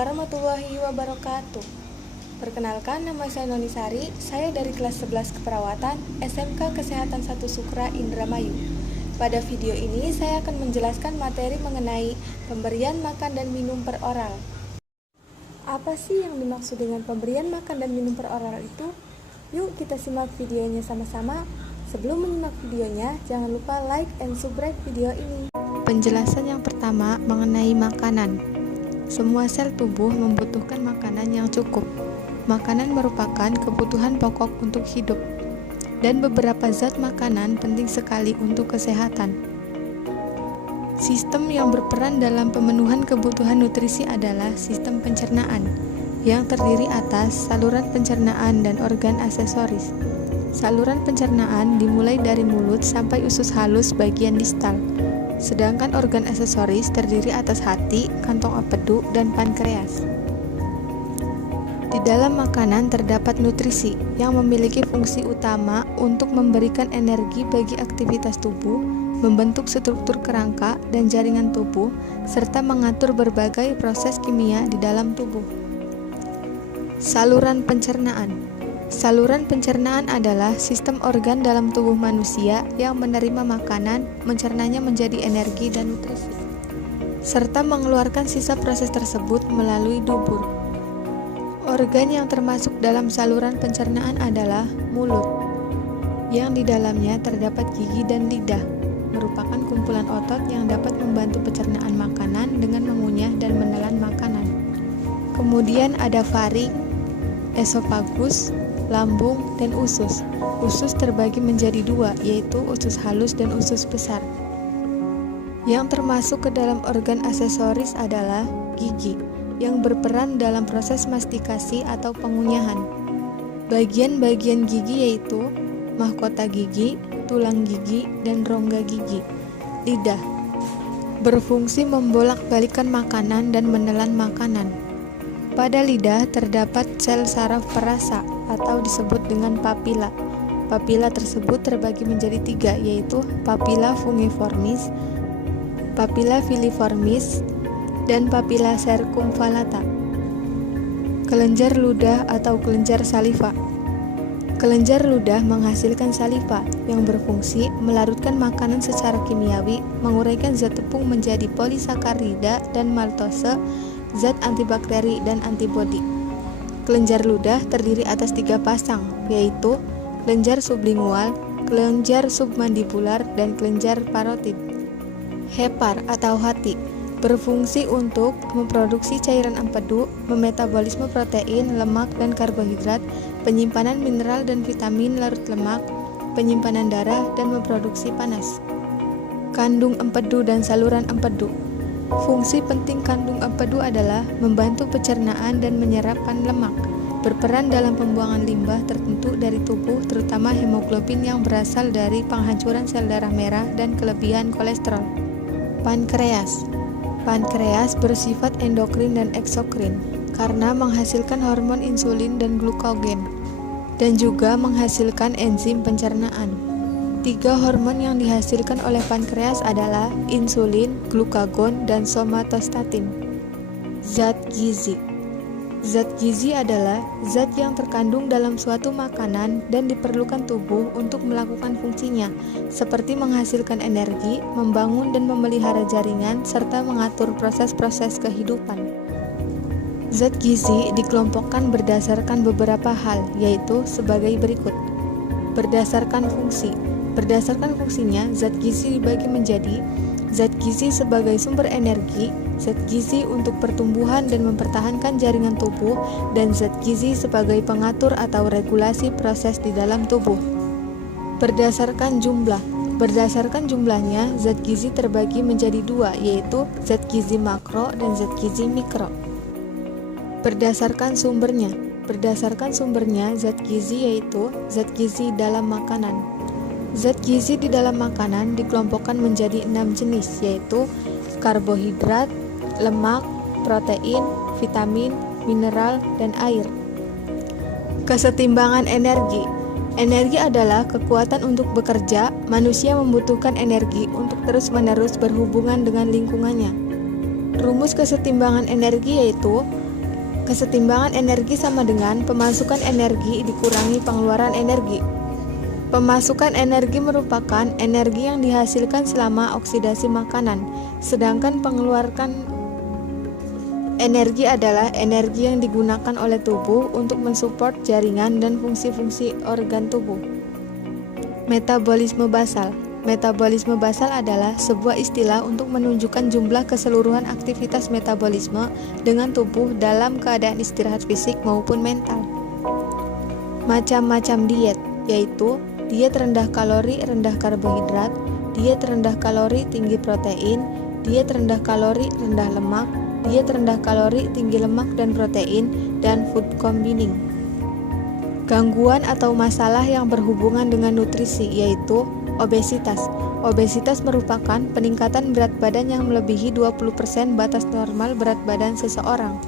warahmatullahi wabarakatuh. Perkenalkan, nama saya Noni Sari. Saya dari kelas 11 Keperawatan SMK Kesehatan 1 Sukra Indramayu. Pada video ini saya akan menjelaskan materi mengenai pemberian makan dan minum per oral. Apa sih yang dimaksud dengan pemberian makan dan minum per oral itu? Yuk kita simak videonya sama-sama. Sebelum menyimak videonya, jangan lupa like and subscribe video ini. Penjelasan yang pertama mengenai makanan. Semua sel tubuh membutuhkan makanan yang cukup. Makanan merupakan kebutuhan pokok untuk hidup, dan beberapa zat makanan penting sekali untuk kesehatan. Sistem yang berperan dalam pemenuhan kebutuhan nutrisi adalah sistem pencernaan, yang terdiri atas saluran pencernaan dan organ aksesoris. Saluran pencernaan dimulai dari mulut sampai usus halus bagian distal. Sedangkan organ aksesoris terdiri atas hati, kantong empedu, dan pankreas. Di dalam makanan terdapat nutrisi yang memiliki fungsi utama untuk memberikan energi bagi aktivitas tubuh, membentuk struktur kerangka dan jaringan tubuh, serta mengatur berbagai proses kimia di dalam tubuh. Saluran pencernaan. Saluran pencernaan adalah sistem organ dalam tubuh manusia yang menerima makanan, mencernanya menjadi energi dan nutrisi, serta mengeluarkan sisa proses tersebut melalui dubur. Organ yang termasuk dalam saluran pencernaan adalah mulut, yang di dalamnya terdapat gigi dan lidah, merupakan kumpulan otot yang dapat membantu pencernaan makanan dengan mengunyah dan menelan makanan. Kemudian ada faring, esofagus, lambung, dan usus. Usus terbagi menjadi dua, yaitu usus halus dan usus besar. Yang termasuk ke dalam organ aksesoris adalah gigi, yang berperan dalam proses mastikasi atau pengunyahan. Bagian-bagian gigi yaitu mahkota gigi, tulang gigi, dan rongga gigi. Lidah berfungsi membolak-balikan makanan dan menelan makanan. Pada lidah terdapat sel saraf perasa atau disebut dengan papila. Papila tersebut terbagi menjadi tiga, yaitu papila fungiformis, papila filiformis, dan papila circumvallata. Kelenjar ludah atau kelenjar saliva. Kelenjar ludah menghasilkan saliva yang berfungsi melarutkan makanan secara kimiawi, menguraikan zat tepung menjadi polisakarida dan maltose, zat antibakteri dan antibodi. Kelenjar ludah terdiri atas tiga pasang, yaitu kelenjar sublingual, kelenjar submandibular, dan kelenjar parotid. Hepar atau hati berfungsi untuk memproduksi cairan empedu, memetabolisme protein, lemak, dan karbohidrat, penyimpanan mineral dan vitamin larut lemak, penyimpanan darah, dan memproduksi panas. Kandung empedu dan saluran empedu. Fungsi penting kandung empedu adalah membantu pencernaan dan menyerapkan lemak, berperan dalam pembuangan limbah tertentu dari tubuh, terutama hemoglobin yang berasal dari penghancuran sel darah merah dan kelebihan kolesterol. Pankreas. Pankreas bersifat endokrin dan eksokrin karena menghasilkan hormon insulin dan glukagon, dan juga menghasilkan enzim pencernaan. Tiga hormon yang dihasilkan oleh pankreas adalah insulin, glukagon, dan somatostatin. Zat gizi. Zat gizi adalah zat yang terkandung dalam suatu makanan dan diperlukan tubuh untuk melakukan fungsinya, seperti menghasilkan energi, membangun dan memelihara jaringan, serta mengatur proses-proses kehidupan. Zat gizi dikelompokkan berdasarkan beberapa hal, yaitu sebagai berikut. Berdasarkan fungsi. Berdasarkan fungsinya, zat gizi dibagi menjadi zat gizi sebagai sumber energi, zat gizi untuk pertumbuhan dan mempertahankan jaringan tubuh, dan zat gizi sebagai pengatur atau regulasi proses di dalam tubuh. Berdasarkan jumlah. Berdasarkan jumlahnya, zat gizi terbagi menjadi dua, yaitu zat gizi makro dan zat gizi mikro. Berdasarkan sumbernya. Berdasarkan sumbernya, zat gizi yaitu zat gizi dalam makanan. Zat gizi di dalam makanan dikelompokkan menjadi 6 jenis, yaitu karbohidrat, lemak, protein, vitamin, mineral, dan air. Kesetimbangan energi. Energi adalah kekuatan untuk bekerja. Manusia membutuhkan energi untuk terus-menerus berhubungan dengan lingkungannya. Rumus kesetimbangan energi yaitu Kesetimbangan energi sama dengan pemasukan energi dikurangi pengeluaran energi. Pemasukan energi merupakan energi yang dihasilkan selama oksidasi makanan, sedangkan pengeluaran energi adalah energi yang digunakan oleh tubuh untuk mensupport jaringan dan fungsi-fungsi organ tubuh. Metabolisme basal. Metabolisme basal adalah sebuah istilah untuk menunjukkan jumlah keseluruhan aktivitas metabolisme dengan tubuh dalam keadaan istirahat fisik maupun mental. Macam-macam diet, yaitu diet rendah kalori, rendah karbohidrat, diet rendah kalori, tinggi protein, diet rendah kalori, rendah lemak, diet rendah kalori, tinggi lemak dan protein, dan food combining. Gangguan atau masalah yang berhubungan dengan nutrisi, yaitu obesitas. Obesitas merupakan peningkatan berat badan yang melebihi 20% batas normal berat badan seseorang.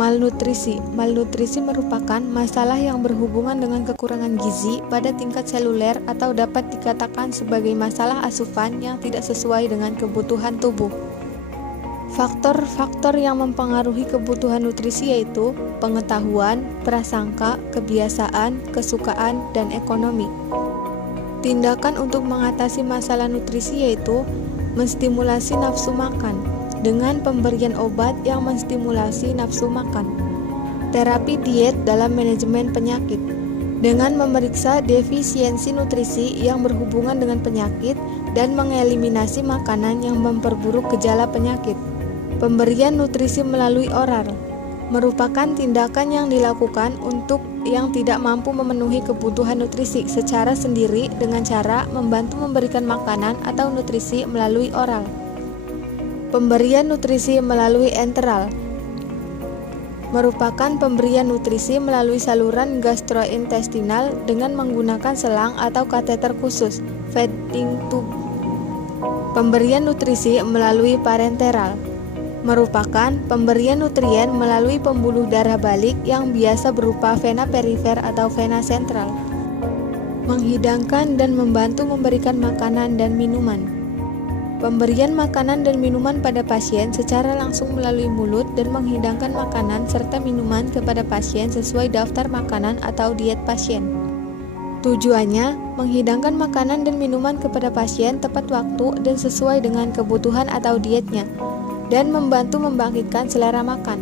Malnutrisi. Malnutrisi merupakan masalah yang berhubungan dengan kekurangan gizi pada tingkat seluler atau dapat dikatakan sebagai masalah asupan yang tidak sesuai dengan kebutuhan tubuh. Faktor-faktor yang mempengaruhi kebutuhan nutrisi yaitu pengetahuan, prasangka, kebiasaan, kesukaan, dan ekonomi. Tindakan untuk mengatasi masalah nutrisi yaitu menstimulasi nafsu makan dengan pemberian obat yang menstimulasi nafsu makan. Terapi diet dalam manajemen penyakit dengan memeriksa defisiensi nutrisi yang berhubungan dengan penyakit dan mengeliminasi makanan yang memperburuk gejala penyakit. Pemberian nutrisi melalui oral merupakan tindakan yang dilakukan untuk yang tidak mampu memenuhi kebutuhan nutrisi secara sendiri dengan cara membantu memberikan makanan atau nutrisi melalui oral. Pemberian nutrisi melalui enteral merupakan pemberian nutrisi melalui saluran gastrointestinal dengan menggunakan selang atau kateter khusus, feeding tube. Pemberian nutrisi melalui parenteral merupakan pemberian nutrien melalui pembuluh darah balik yang biasa berupa vena perifer atau vena sentral. Menghidangkan dan membantu memberikan makanan dan minuman. Pemberian makanan dan minuman pada pasien secara langsung melalui mulut dan menghidangkan makanan serta minuman kepada pasien sesuai daftar makanan atau diet pasien. Tujuannya, menghidangkan makanan dan minuman kepada pasien tepat waktu dan sesuai dengan kebutuhan atau dietnya, dan membantu membangkitkan selera makan.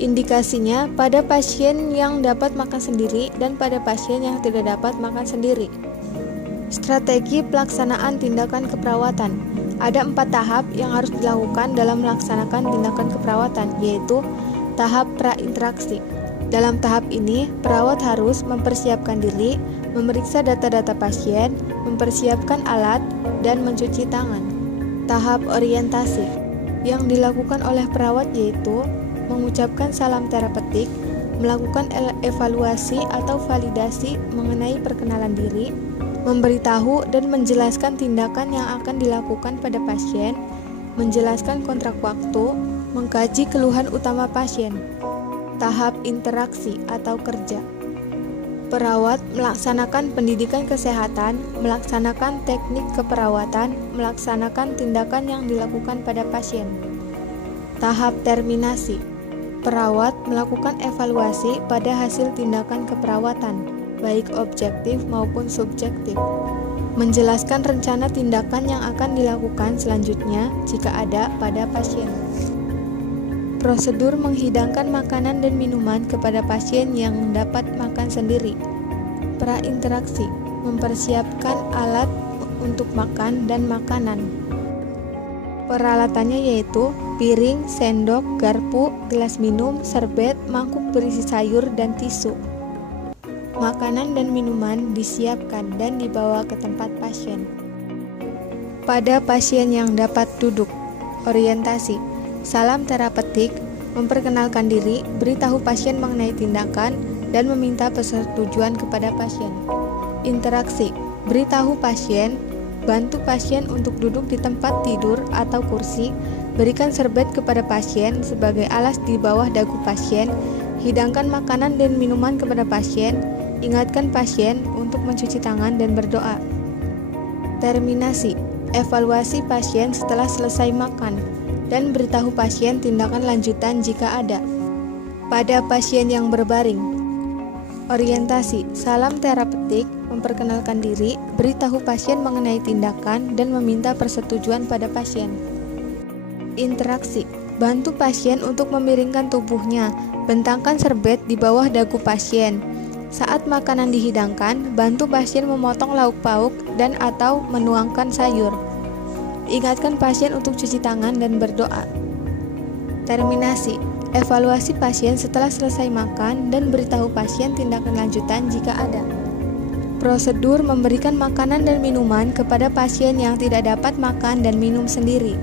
Indikasinya pada pasien yang dapat makan sendiri dan pada pasien yang tidak dapat makan sendiri. Strategi pelaksanaan tindakan keperawatan. Ada 4 tahap yang harus dilakukan dalam melaksanakan tindakan keperawatan, yaitu tahap prainteraksi. Dalam tahap ini, perawat harus mempersiapkan diri, memeriksa data-data pasien, mempersiapkan alat, dan mencuci tangan. Tahap orientasi yang dilakukan oleh perawat yaitu mengucapkan salam terapeutik, melakukan evaluasi atau validasi mengenai perkenalan diri, memberitahu dan menjelaskan tindakan yang akan dilakukan pada pasien, menjelaskan kontrak waktu, mengkaji keluhan utama pasien. Tahap interaksi atau kerja. Perawat melaksanakan pendidikan kesehatan, melaksanakan teknik keperawatan, melaksanakan tindakan yang dilakukan pada pasien. Tahap terminasi. Perawat melakukan evaluasi pada hasil tindakan keperawatan, baik objektif maupun subjektif. Menjelaskan rencana tindakan yang akan dilakukan selanjutnya jika ada pada pasien. Prosedur menghidangkan makanan dan minuman kepada pasien yang dapat makan sendiri. Prainteraksi, mempersiapkan alat untuk makan dan makanan. Peralatannya yaitu piring, sendok, garpu, gelas minum, serbet, mangkuk berisi sayur, dan tisu. Makanan dan minuman disiapkan dan dibawa ke tempat pasien. Pada pasien yang dapat duduk, orientasi. Salam terapeutik, memperkenalkan diri, beritahu pasien mengenai tindakan, dan meminta persetujuan kepada pasien. Interaksi, beritahu pasien, bantu pasien untuk duduk di tempat tidur atau kursi, berikan serbet kepada pasien sebagai alas di bawah dagu pasien, hidangkan makanan dan minuman kepada pasien, ingatkan pasien untuk mencuci tangan dan berdoa. Terminasi, evaluasi pasien setelah selesai makan, dan beritahu pasien tindakan lanjutan jika ada. pada pasien yang berbaring. Orientasi, salam terapeutik, memperkenalkan diri, beritahu pasien mengenai tindakan, dan meminta persetujuan pada pasien. Interaksi, bantu pasien untuk memiringkan tubuhnya, bentangkan serbet di bawah dagu pasien. Saat makanan dihidangkan, bantu pasien memotong lauk pauk dan atau menuangkan sayur. Ingatkan pasien untuk cuci tangan dan berdoa. Terminasi, evaluasi pasien setelah selesai makan dan beritahu pasien tindakan lanjutan jika ada. Prosedur memberikan makanan dan minuman kepada pasien yang tidak dapat makan dan minum sendiri.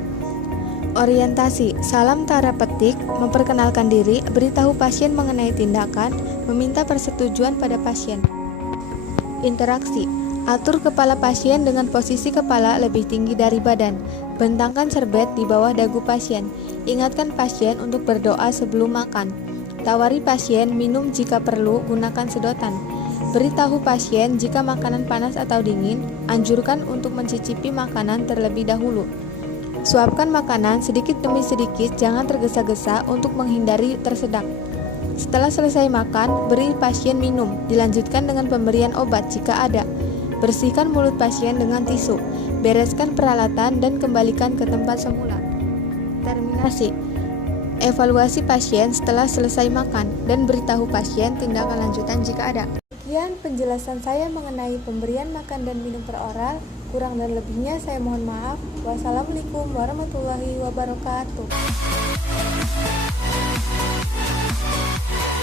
Orientasi, salam terapeutik, memperkenalkan diri, beritahu pasien mengenai tindakan, meminta persetujuan pada pasien. Interaksi, atur kepala pasien dengan posisi kepala lebih tinggi dari badan, bentangkan serbet di bawah dagu pasien, ingatkan pasien untuk berdoa sebelum makan, tawari pasien minum jika perlu, gunakan sedotan, beritahu pasien jika makanan panas atau dingin, anjurkan untuk mencicipi makanan terlebih dahulu. Suapkan makanan sedikit demi sedikit, jangan tergesa-gesa untuk menghindari tersedak. Setelah selesai makan, beri pasien minum, dilanjutkan dengan pemberian obat jika ada. Bersihkan mulut pasien dengan tisu, bereskan peralatan dan kembalikan ke tempat semula. Terminasi, evaluasi pasien setelah selesai makan dan beritahu pasien tindakan lanjutan jika ada. Sekian penjelasan saya mengenai pemberian makan dan minum per oral. Kurang dan lebihnya saya mohon maaf. Wassalamualaikum warahmatullahi wabarakatuh.